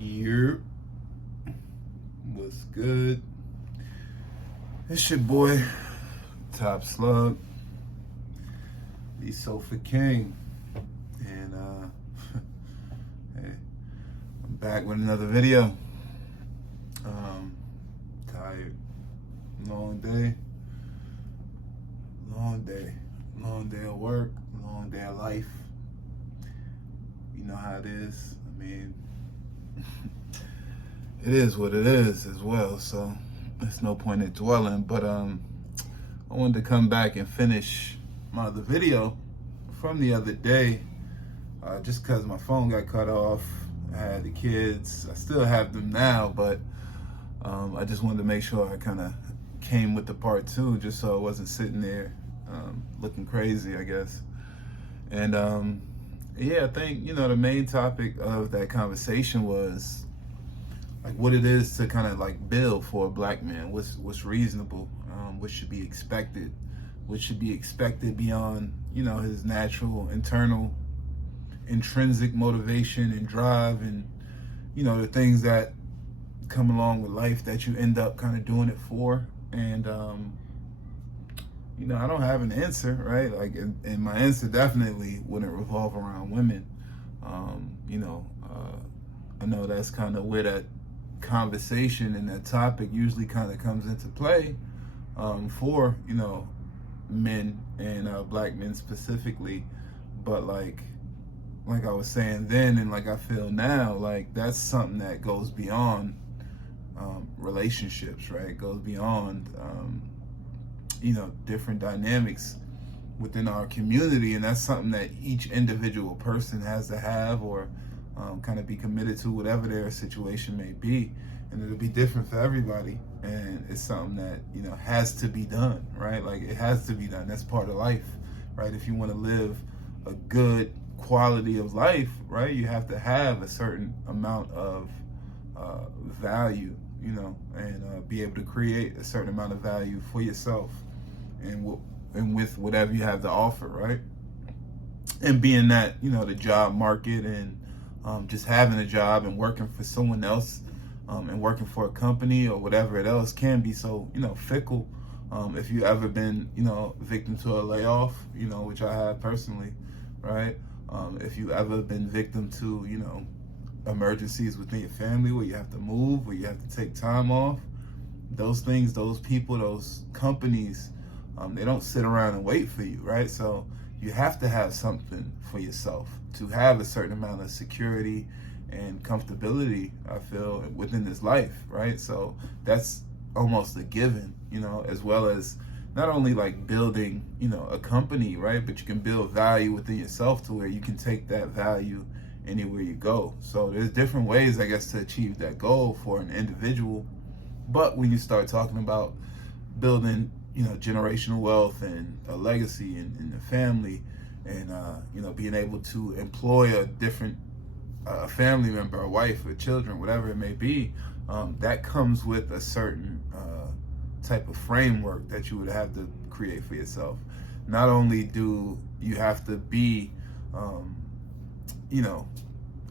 Year, what's good? It's your boy, Top Slug, the Sofa King, and hey, I'm back with another video. Tired, long day of work, long day of life. You know how it is. I mean, it is what it is as well, so there's no point in dwelling. But I wanted to come back and finish my other video from the other day, just because my phone got cut off. I had the kids. I still have them now, but I just wanted to make sure I kind of came with the part two, just so I wasn't sitting there looking crazy, I guess. And yeah, I think, the main topic of that conversation was like what it is to kind of like build for a black man. What's reasonable, what should be expected, what should be expected beyond, his natural, internal, intrinsic motivation and drive, and, the things that come along with life that you end up kind of doing it for. And, I don't have an answer, right? Like, and my answer definitely wouldn't revolve around women. I know that's kind of where that conversation and that topic usually kind of comes into play for, men and black men specifically. But like I was saying then, and like I feel now, like that's something that goes beyond relationships, right? It goes beyond, different dynamics within our community, and that's something that each individual person has to have, or kind of be committed to, whatever their situation may be. And it'll be different for everybody, and it's something that has to be done, right? Like, it has to be done. That's part of life, right? If you want to live a good quality of life, right, you have to have a certain amount of value, and be able to create a certain amount of value for yourself and with whatever you have to offer, right? And being that, the job market and just having a job and working for someone else, and working for a company or whatever it else can be so, fickle. If you ever been, victim to a layoff, which I have personally, right? If you ever been victim to, emergencies within your family where you have to move, where you have to take time off, those things, those people, those companies, they don't sit around and wait for you, right? So you have to have something for yourself to have a certain amount of security and comfortability, I feel, within this life, right? So that's almost a given, as well as not only like building, a company, right? But you can build value within yourself to where you can take that value anywhere you go. So there's different ways, I guess, to achieve that goal for an individual. But when you start talking about building, generational wealth and a legacy in the family, and, being able to employ a different family member, a wife, or children, whatever it may be, that comes with a certain type of framework that you would have to create for yourself. Not only do you have to be,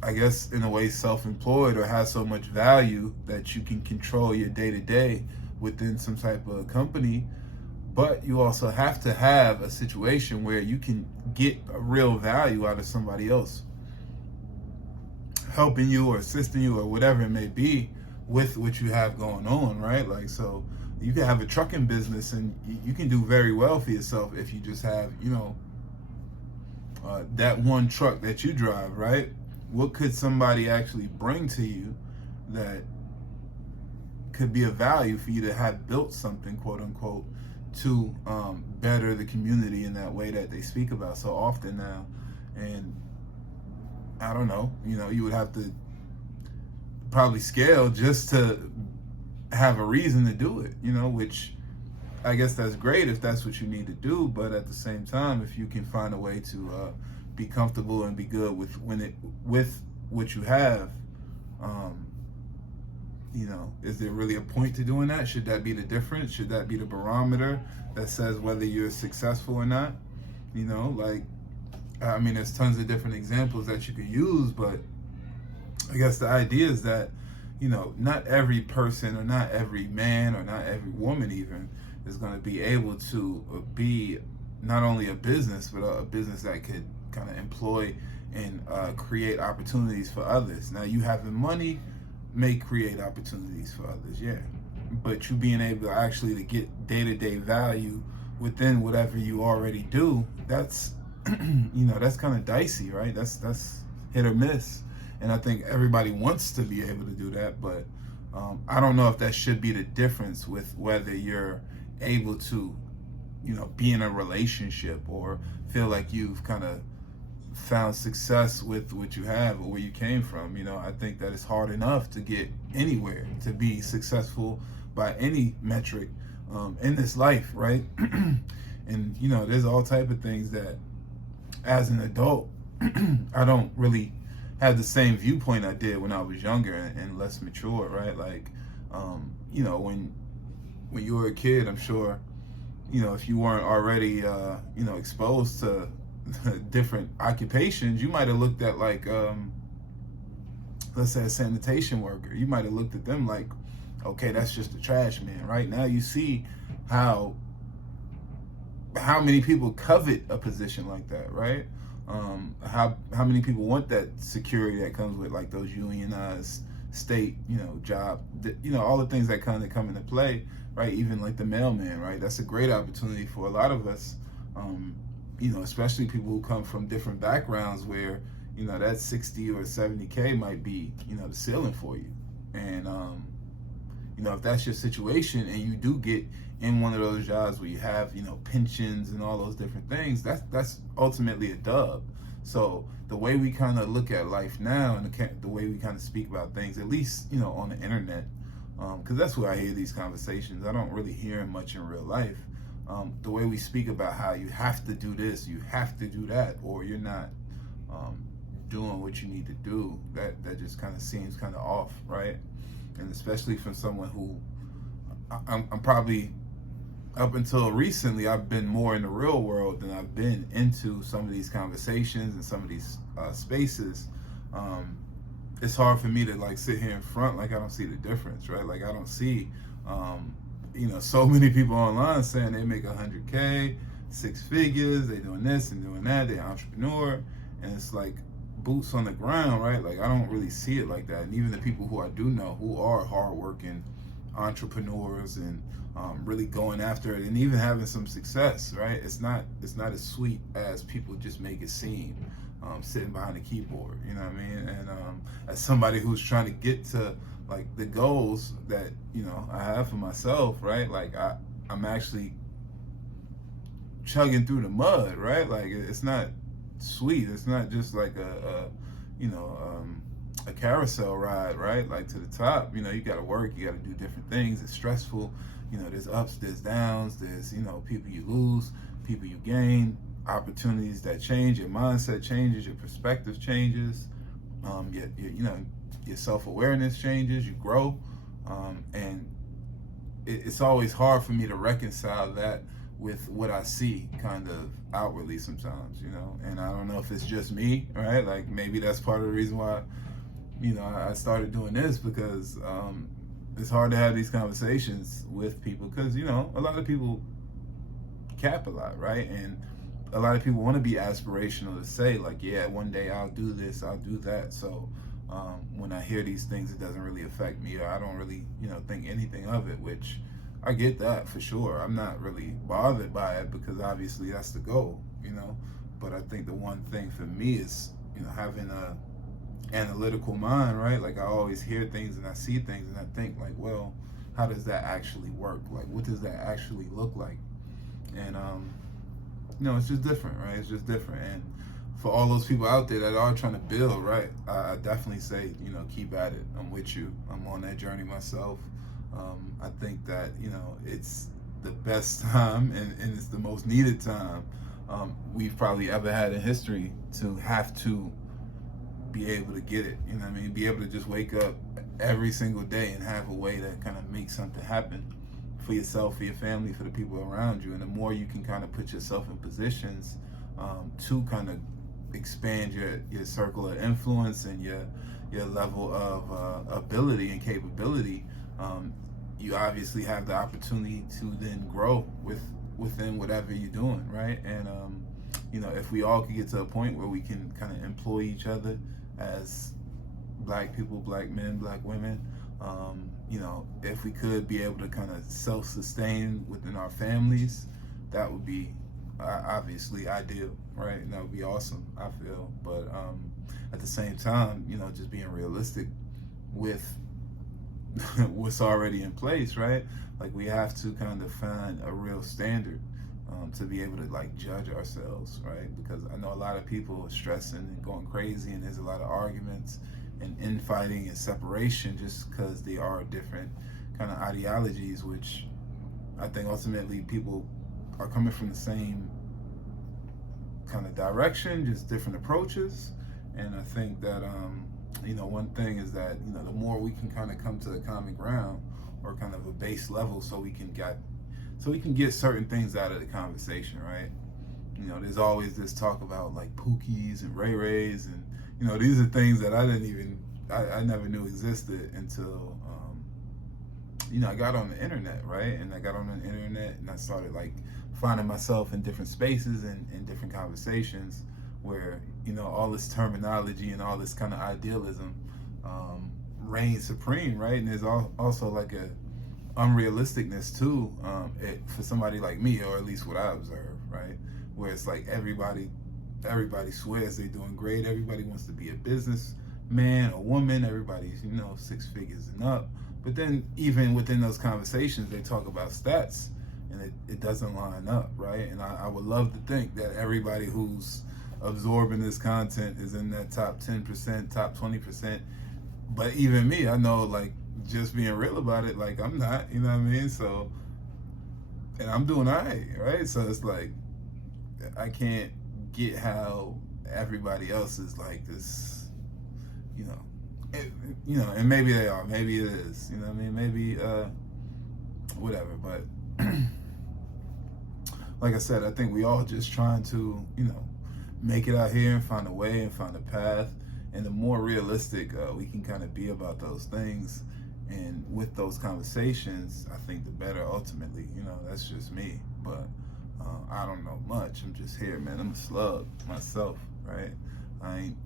I guess in a way self-employed, or have so much value that you can control your day-to-day within some type of company, but you also have to have a situation where you can get a real value out of somebody else helping you or assisting you or whatever it may be with what you have going on, right? Like, so you can have a trucking business and you can do very well for yourself if you just have, that one truck that you drive, right? What could somebody actually bring to you that could be of value for you to have built something, quote unquote, to better the community in that way that they speak about so often now? And I don't know, you would have to probably scale just to have a reason to do it, which I guess that's great if that's what you need to do. But at the same time, if you can find a way to be comfortable and be good with what you have, is there really a point to doing that? Should that be the difference? Should that be the barometer that says whether you're successful or not? Like, I mean, there's tons of different examples that you could use, but I guess the idea is that, not every person or not every man or not every woman even is going to be able to be not only a business, but a business that could kind of employ and create opportunities for others. Now, you having money may create opportunities for others, yeah. But you being able to actually to get day-to-day value within whatever you already do, that's that's kind of dicey, right? That's hit or miss. And I think everybody wants to be able to do that, but I don't know if that should be the difference with whether you're able to, be in a relationship or feel like you've kind of found success with what you have or where you came from. I think that it's hard enough to get anywhere, to be successful by any metric in this life, right? And there's all type of things that as an adult I don't really have the same viewpoint I did when I was younger and less mature, right? Like when you were a kid, I'm sure if you weren't already exposed to different occupations, you might have looked at like let's say a sanitation worker. You might have looked at them like, okay, that's just a trash man. Right now you see how many people covet a position like that, right? How many people want that security that comes with like those unionized state job, all the things that kind of come into play, right? Even like the mailman, right? That's a great opportunity for a lot of us, especially people who come from different backgrounds where that 60 or 70K might be the ceiling for you. And if that's your situation and you do get in one of those jobs where you have pensions and all those different things, that's ultimately a dub. So the way we kind of look at life now and the way we kind of speak about things, at least on the internet, because that's where I hear these conversations. I don't really hear them much in real life. The way we speak about how you have to do this, you have to do that, or you're not doing what you need to do, that just kind of seems kind of off, right? And especially from someone who I'm probably, up until recently, I've been more in the real world than I've been into some of these conversations and some of these spaces. It's hard for me to like sit here in front like I don't see the difference, right? Like I don't see so many people online saying they make 100K, 6 figures, they doing this and doing that, they're entrepreneur, and it's like boots on the ground, right? Like I don't really see it like that. And even the people who I do know who are hardworking entrepreneurs and really going after it and even having some success, right? It's not as sweet as people just make it seem, sitting behind a keyboard, you know what I mean? And as somebody who's trying to get to like the goals that I have for myself, right? Like I'm actually chugging through the mud, right? Like it's not sweet. It's not just like a carousel ride, right? Like to the top, you got to work, you got to do different things. It's stressful. There's ups, there's downs, there's people you lose, people you gain, opportunities that change, your mindset changes, your perspective changes, your self-awareness changes, you grow, and it's always hard for me to reconcile that with what I see kind of outwardly sometimes, and I don't know if it's just me, right? Like maybe that's part of the reason why, I started doing this, because it's hard to have these conversations with people because, a lot of people cap a lot, right? And a lot of people want to be aspirational to say like, yeah, one day I'll do this, I'll do that. So when I hear these things, it doesn't really affect me, or I don't really, think anything of it, which I get that for sure. I'm not really bothered by it because obviously that's the goal, but I think the one thing for me is, having a analytical mind, right? Like I always hear things and I see things and I think like, well, how does that actually work? Like what does that actually look like? And it's just different, right? It's just different. And for all those people out there that are trying to build, right, I definitely say, keep at it. I'm with you. I'm on that journey myself. I think that it's the best time and it's the most needed time we've probably ever had in history to have to be able to get it, be able to just wake up every single day and have a way to kind of make something happen for yourself, for your family, for the people around you. And the more you can kind of put yourself in positions to kind of expand your circle of influence and your level of ability and capability, you obviously have the opportunity to then grow within whatever you're doing, right? And if we all could get to a point where we can kind of employ each other as black people, black men, black women, if we could be able to kind of self-sustain within our families, that would be obviously ideal, right? And that would be awesome, I feel. But at the same time, just being realistic with what's already in place, right? Like, we have to kind of find a real standard to be able to like judge ourselves, right? Because I know a lot of people are stressing and going crazy, and there's a lot of arguments and infighting and separation just because they are different kind of ideologies, which I think ultimately people are coming from the same kind of direction, just different approaches. And I think that one thing is that the more we can kind of come to a common ground or kind of a base level, so we can get certain things out of the conversation, right? There's always this talk about like Pookies and Ray Rays, and these are things that I never knew existed until I got on the internet, right? And I got on the internet and I started like finding myself in different spaces and in different conversations where all this terminology and all this kind of idealism reigns supreme, right? And there's also like a unrealisticness too, for somebody like me, or at least what I observe, right? Where it's like everybody swears they're doing great. Everybody wants to be a businessman or woman. Everybody's 6 figures and up. But then even within those conversations, they talk about stats, and it doesn't line up, right? And I would love to think that everybody who's absorbing this content is in that top 10%, top 20%. But even me, I know, like, just being real about it, like, I'm not, you know what I mean? So, and I'm doing all right? So it's like, I can't get how everybody else is like this, and maybe they are, maybe it is, what I mean? Maybe, whatever, but like I said, I think we all just trying to, make it out here and find a way and find a path. And the more realistic we can kind of be about those things, and with those conversations, I think the better ultimately. That's just me. But I don't know much. I'm just here, man. I'm a slug myself, right? I ain't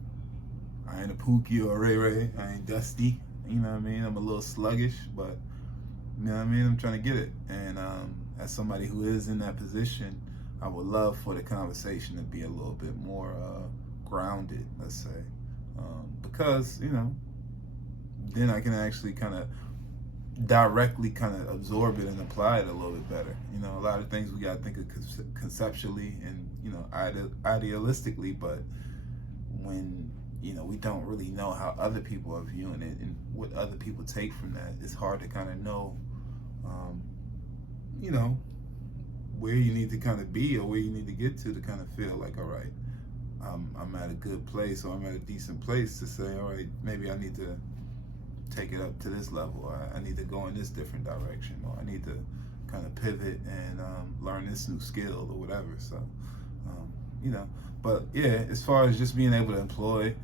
a Pookie or a Ray Ray. I ain't Dusty. You know what I mean? I'm a little sluggish, but you know what I mean? I'm trying to get it. And as somebody who is in that position, I would love for the conversation to be a little bit more grounded, let's say. Because, then I can actually kind of directly kind of absorb it and apply it a little bit better. A lot of things we got to think of conceptually and, idealistically, but when, we don't really know how other people are viewing it and what other people take from that, it's hard to kind of know, where you need to kind of be or where you need to get to kind of feel like, all right, I'm at a good place, or I'm at a decent place to say, all right, maybe I need to take it up to this level, or I need to go in this different direction, or I need to kind of pivot and learn this new skill or whatever. So, but yeah, as far as just being able to employ,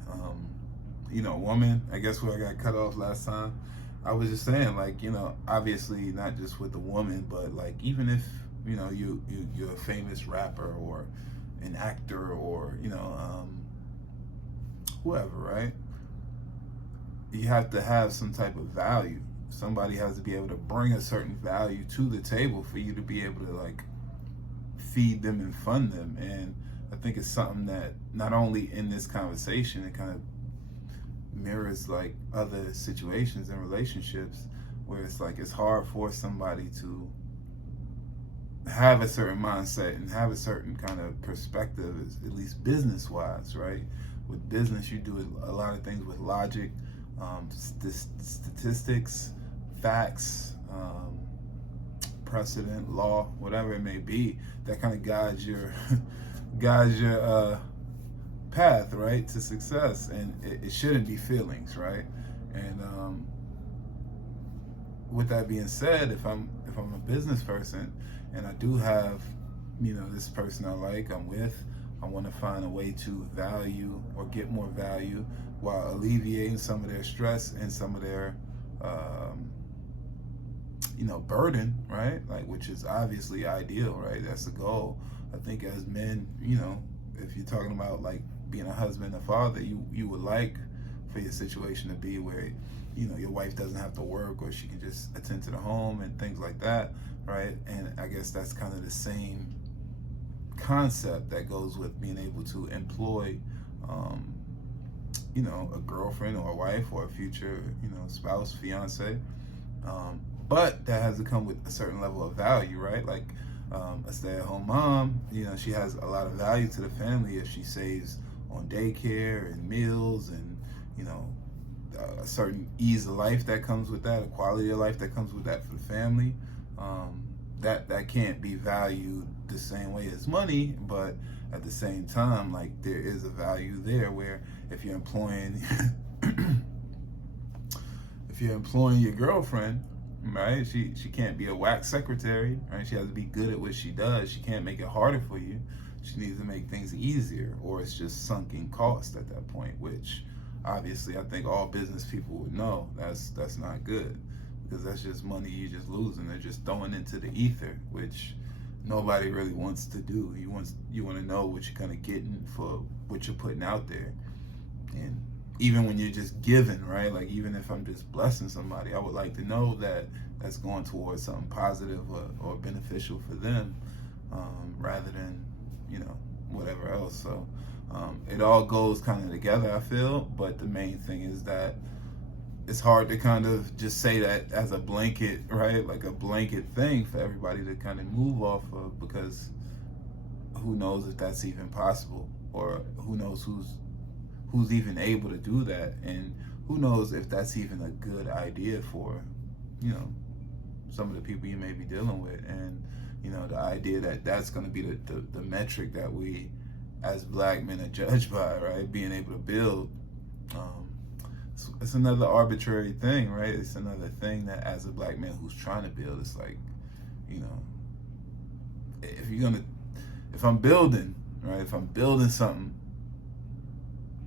a woman, I guess where I got cut off last time, I was just saying, like, obviously not just with the woman, but like, even if, you're a famous rapper or an actor or, whoever, right? You have to have some type of value. Somebody has to be able to bring a certain value to the table for you to be able to like feed them and fund them. And I think it's something that not only in this conversation, it kind of mirrors like other situations and relationships where it's like it's hard for somebody to have a certain mindset and have a certain kind of perspective, at least business wise, right? With business, you do a lot of things with logic, statistics, facts, precedent, law, whatever it may be, that kind of guides your path, right, to success. And it shouldn't be feelings, right? And with that being said, if I'm a business person and I do have, this person I like, I'm with, I want to find a way to value or get more value while alleviating some of their stress and some of their, burden, right? Like, which is obviously ideal, right? That's the goal. I think as men, if you're talking about like being a husband and a father, you would like for your situation to be where, your wife doesn't have to work, or she can just attend to the home and things like that, right? And I guess that's kind of the same concept that goes with being able to employ, a girlfriend or a wife or a future, spouse, fiance. But that has to come with a certain level of value, right? Like a stay-at-home mom, she has a lot of value to the family if she saves on daycare and meals and, a certain ease of life that comes with that, a quality of life that comes with that for the family. That can't be valued the same way as money, but at the same time, like, there is a value there where if you're employing your girlfriend, right, she can't be a whack secretary, right? She has to be good at what she does. She can't make it harder for you. She needs to make things easier, or it's just sunken cost at that point, which obviously I think all business people would know that's not good, because that's just money you just losing. They're just throwing into the ether, which nobody really wants to do. You want to know what you're kind of getting for what you're putting out there. And even when you're just giving, right? Like, even if I'm just blessing somebody, I would like to know that that's going towards something positive or beneficial for them, rather than, whatever else. So it all goes kind of together, I feel. But the main thing is that it's hard to kind of just say that as a blanket, right? Like a blanket thing for everybody to kind of move off of, because who knows if that's even possible, or who knows who's even able to do that, and who knows if that's even a good idea for, some of the people you may be dealing with. And, the idea that that's going to be the metric that we as black men are judged by, right? Being able to build. It's another arbitrary thing, right? It's another thing that as a black man who's trying to build, it's like, if I'm building, right? If I'm building something,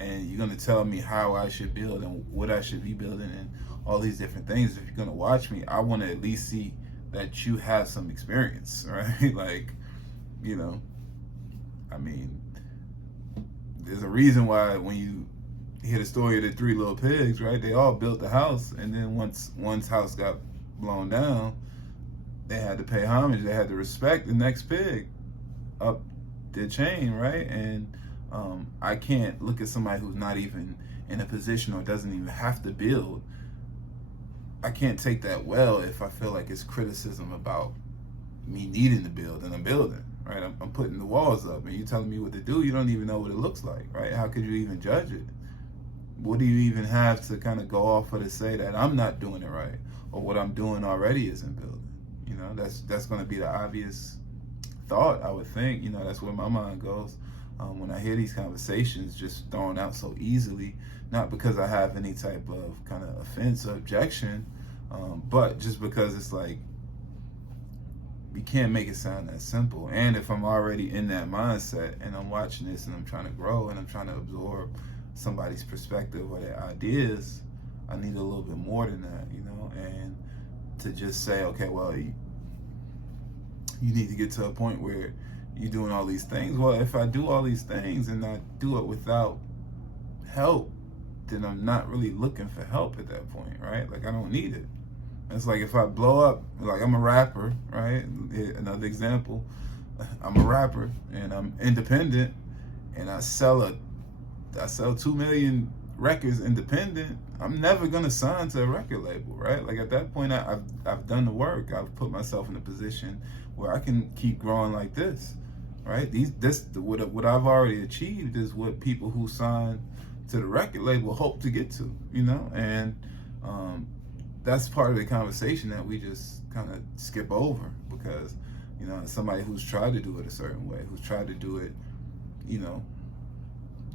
and you're going to tell me how I should build and what I should be building and all these different things, if you're going to watch me, I want to at least see that you have some experience, right? Like, I mean, there's a reason why when you hear the story of the three little pigs, right? They all built the house, and then once one's house got blown down, they had to pay homage. They had to respect the next pig up the chain, right? And I can't look at somebody who's not even in a position or doesn't even have to build. I can't take that well if I feel like it's criticism about me needing to build, and I'm building, right? I'm putting the walls up, and you're telling me what to do. You don't even know what it looks like, right? How could you even judge it? What do you even have to kind of go off of to say that I'm not doing it right, or what I'm doing already isn't building? That's going to be the obvious thought, I would think. That's where my mind goes when I hear these conversations just thrown out so easily, not because I have any type of kind of offense or objection, but just because it's like, you can't make it sound that simple. And if I'm already in that mindset and I'm watching this and I'm trying to grow and I'm trying to absorb somebody's perspective or their ideas, I need a little bit more than that, and to just say, okay, well, you need to get to a point where you're doing all these things. Well, if I do all these things and I do it without help, then I'm not really looking for help at that point, right? Like, I don't need it. It's like if I blow up, like, I'm a rapper, right? Another example, I'm a rapper and I'm independent, and I sell 2 million records independent. I'm never gonna sign to a record label, right? Like, at that point, I've done the work. I've put myself in a position where I can keep growing like this, right? What I've already achieved is what people who sign to the record label hope to get to, and that's part of the conversation that we just kind of skip over, because somebody who's tried to do it a certain way, who's tried to do it,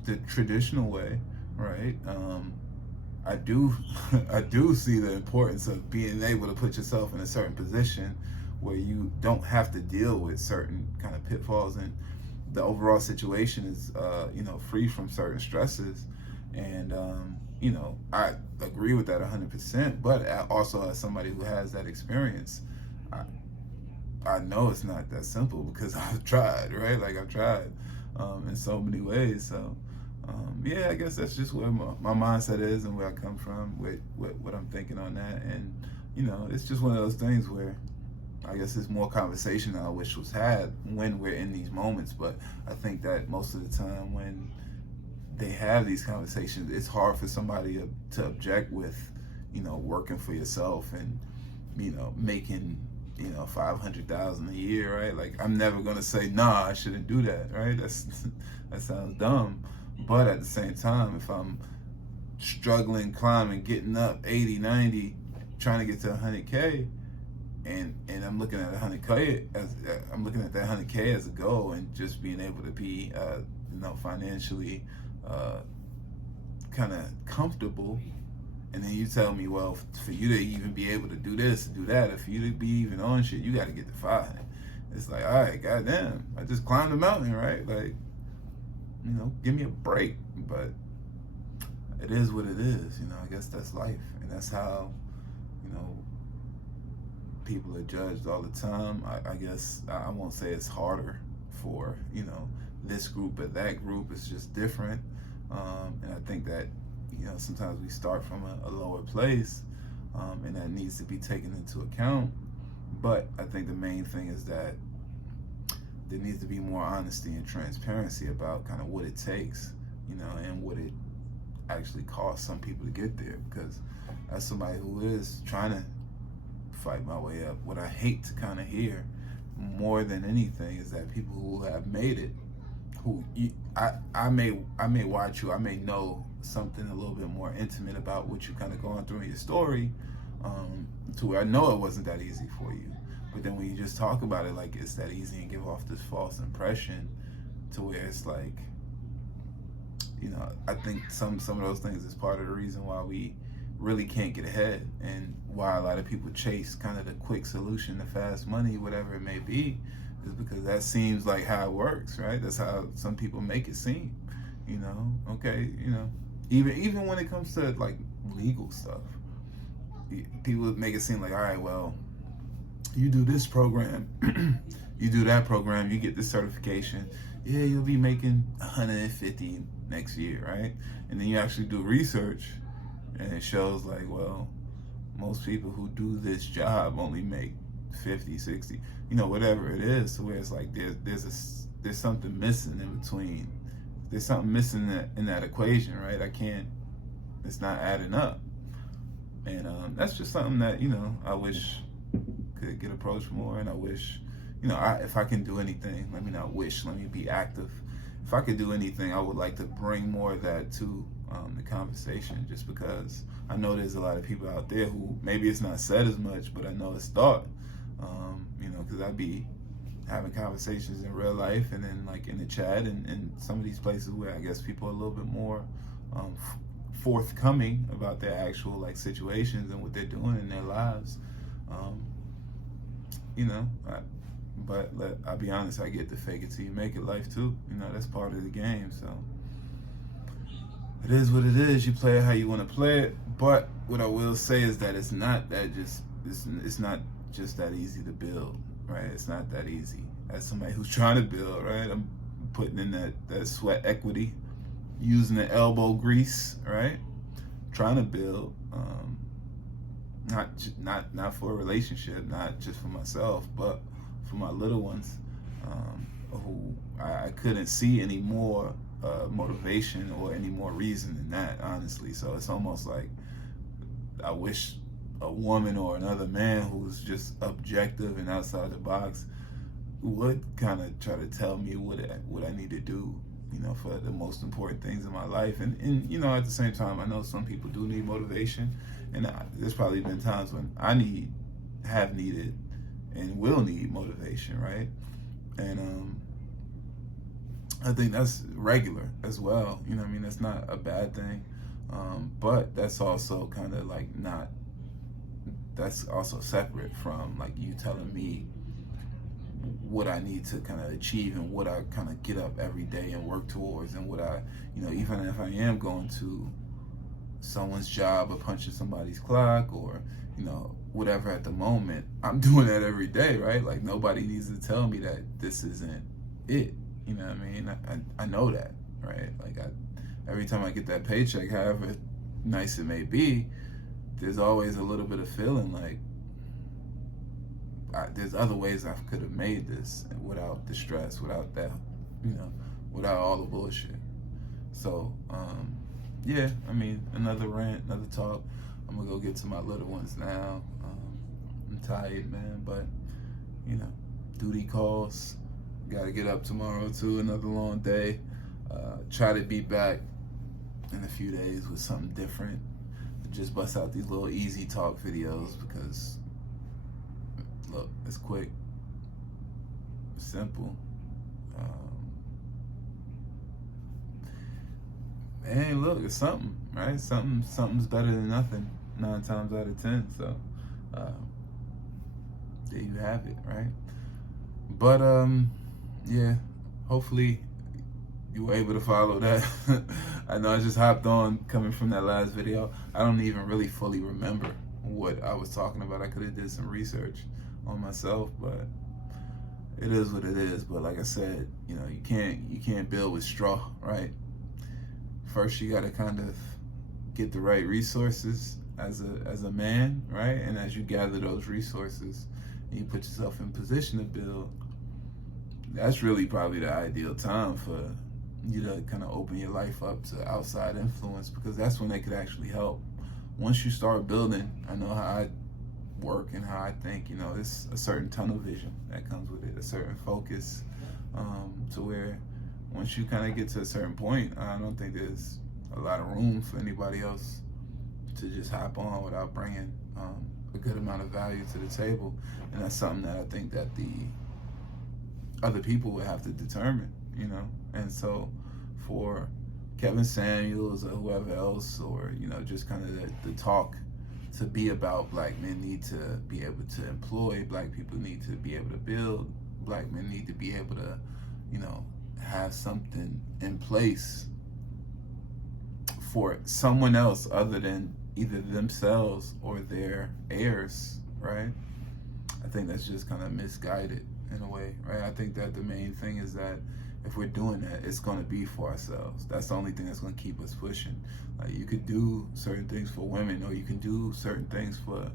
the traditional way, right? I do see the importance of being able to put yourself in a certain position where you don't have to deal with certain kind of pitfalls and the overall situation is, free from certain stresses. And, I agree with that 100%, but also as somebody who has that experience, I, I know it's not that simple because I've tried, right? Like I've tried in so many ways. So, I guess that's just where my mindset is and where I come from with what I'm thinking on that. And, it's just one of those things where I guess there's more conversation that I wish was had when we're in these moments. But I think that most of the time when they have these conversations, it's hard for somebody to object with, working for yourself and, making, 500,000 a year, right? Like I'm never gonna say, nah, I shouldn't do that, right? That sounds dumb. But at the same time, if I'm struggling, climbing, getting up 80, 90, trying to get to 100K, and I'm looking at 100K I'm looking at that 100K as a goal, and just being able to be, financially, kind of comfortable. And then you tell me, well, for you to even be able to do this, do that, or for you to be even on shit, you got to get to 500. It's like, all right, goddamn, I just climbed the mountain, right? Like, give me a break. But it is what it is, I guess that's life. And that's how, people are judged all the time. I guess I won't say it's harder for, this group or that group. It's just different. And I think that, sometimes we start from a lower place, and that needs to be taken into account. But I think the main thing is that there needs to be more honesty and transparency about kind of what it takes, and what it actually costs some people to get there. Because as somebody who is trying to fight my way up, what I hate to kind of hear more than anything is that people who have made it, I may watch you, I may know something a little bit more intimate about what you're kind of going through in your story, to where I know it wasn't that easy for you. But then when you just talk about it like it's that easy and give off this false impression, to where it's like, I think some of those things is part of the reason why we really can't get ahead, and why a lot of people chase kind of the quick solution, the fast money, whatever it may be, is because that seems like how it works, right? That's how some people make it seem, okay, even when it comes to like legal stuff, people make it seem like, all right, well, you do this program, you do that program, you get this certification, yeah, you'll be making 150 next year, right? And then you actually do research, and it shows like, well, most people who do this job only make 50, 60, whatever it is. So where it's like there's something missing in between. There's something missing in that equation, right? It's not adding up. And that's just something that, I wish could get approached more. And I wish, if I can do anything, let me be active. If I could do anything, I would like to bring more of that to the conversation, just because I know there's a lot of people out there who maybe it's not said as much, but I know it's thought, because I'd be having conversations in real life and then like in the chat and some of these places where I guess people are a little bit more forthcoming about their actual like situations and what they're doing in their lives. But I'll be honest, I get the fake it till you make it life too. That's part of the game. So it is what it is. You play it how you want to play it. But what I will say is that it's not just that easy to build, right? It's not that easy. As somebody who's trying to build, right? I'm putting in that sweat equity, using the elbow grease, right? Trying to build, not for a relationship, not just for myself, but for my little ones, who I couldn't see any more motivation or any more reason than that, honestly. So it's almost like I wish a woman or another man who's just objective and outside the box would kind of try to tell me what I need to do, for the most important things in my life. And at the same time, I know some people do need motivation, and there's probably been times when I have needed and will need motivation, right? And I think that's regular as well. That's not a bad thing. But that's also kind of like that's also separate from like you telling me what I need to kind of achieve and what I kind of get up every day and work towards, and what I, even if I am going to someone's job or punching somebody's clock or, whatever at the moment, I'm doing that every day, right? Like, nobody needs to tell me that this isn't it. You know what I mean? I know that, right? Like, every time I get that paycheck, however nice it may be, there's always a little bit of feeling like there's other ways I could have made this without the stress, without that, without all the bullshit. So, yeah, I mean, another rant, another talk. I'm gonna go get to my little ones now. I'm tired, man, but duty calls. Gotta get up tomorrow too, another long day. Try to be back in a few days with something different. Just bust out these little easy talk videos because, look, it's quick, it's simple. Hey, look, it's something, right? Something's better than nothing 9 times out of 10. So, there you have it, right? But yeah, hopefully you were able to follow that. I know I just hopped on coming from that last video. I don't even really fully remember what I was talking about. I could have did some research on myself, but it is what it is. But like I said, you can't build with straw, right? First, you got to kind of get the right resources as a man, right? And as you gather those resources and you put yourself in position to build, that's really probably the ideal time for you to kind of open your life up to outside influence, because that's when they could actually help. Once you start building, I know how I work and how I think, there's a certain tunnel vision that comes with it, a certain focus, to where once you kind of get to a certain point, I don't think there's a lot of room for anybody else to just hop on without bringing a good amount of value to the table. And that's something that I think that the other people would have to determine, And so for Kevin Samuels or whoever else, or, just kind of the talk to be about black men need to be able to employ, black people need to be able to build, black men need to be able to, have something in place for someone else other than either themselves or their heirs, right? I think that's just kind of misguided in a way, right? I think that the main thing is that if we're doing that, it's going to be for ourselves. That's the only thing that's going to keep us pushing. Like, you could do certain things for women, or you can do certain things for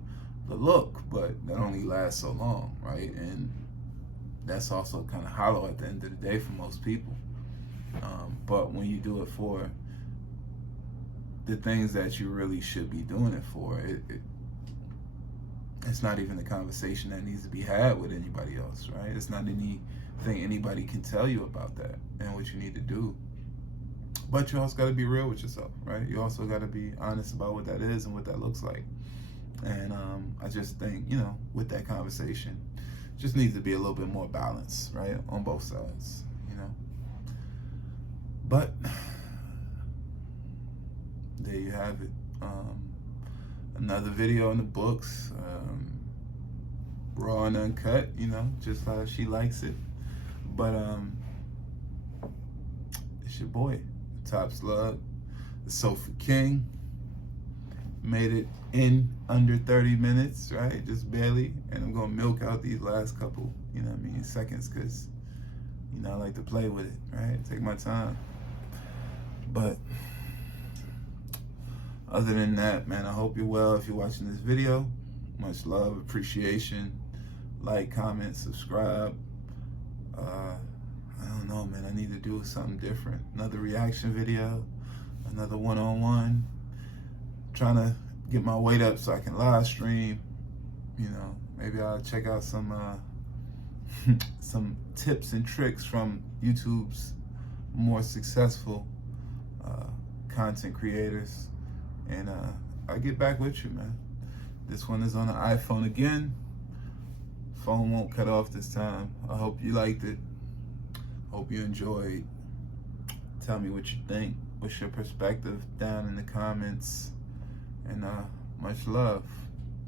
the look, but that only lasts so long, right? And that's also kind of hollow at the end of the day for most people. But when you do it for the things that you really should be doing it for, it's not even a conversation that needs to be had with anybody else, right? It's not anything anybody can tell you about that and what you need to do. But you also got to be real with yourself, right? You also got to be honest about what that is and what that looks like. And I just think, with that conversation, just needs to be a little bit more balance, right? On both sides, But there you have it. Another video in the books, raw and uncut, just how she likes it. But it's your boy, Top Slug, the Sofa King. Made it in under 30 minutes, right? Just barely. And I'm gonna milk out these last couple, seconds, because, I like to play with it, right? Take my time. But other than that, man, I hope you're well. If you're watching this video, much love, appreciation. Like, comment, subscribe. I don't know, man. I need to do something different. Another reaction video, another one-on-one. Trying to get my weight up so I can live stream. Maybe I'll check out some tips and tricks from YouTube's more successful content creators, and I'll get back with you, man. This one is on the iPhone again. Phone won't cut off this time. I hope you liked it. Hope you enjoyed. Tell me what you think. What's your perspective down in the comments? And much love.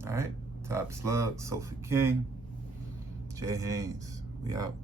All right, Top Slug, Sofa King, Jay Haynes. We out.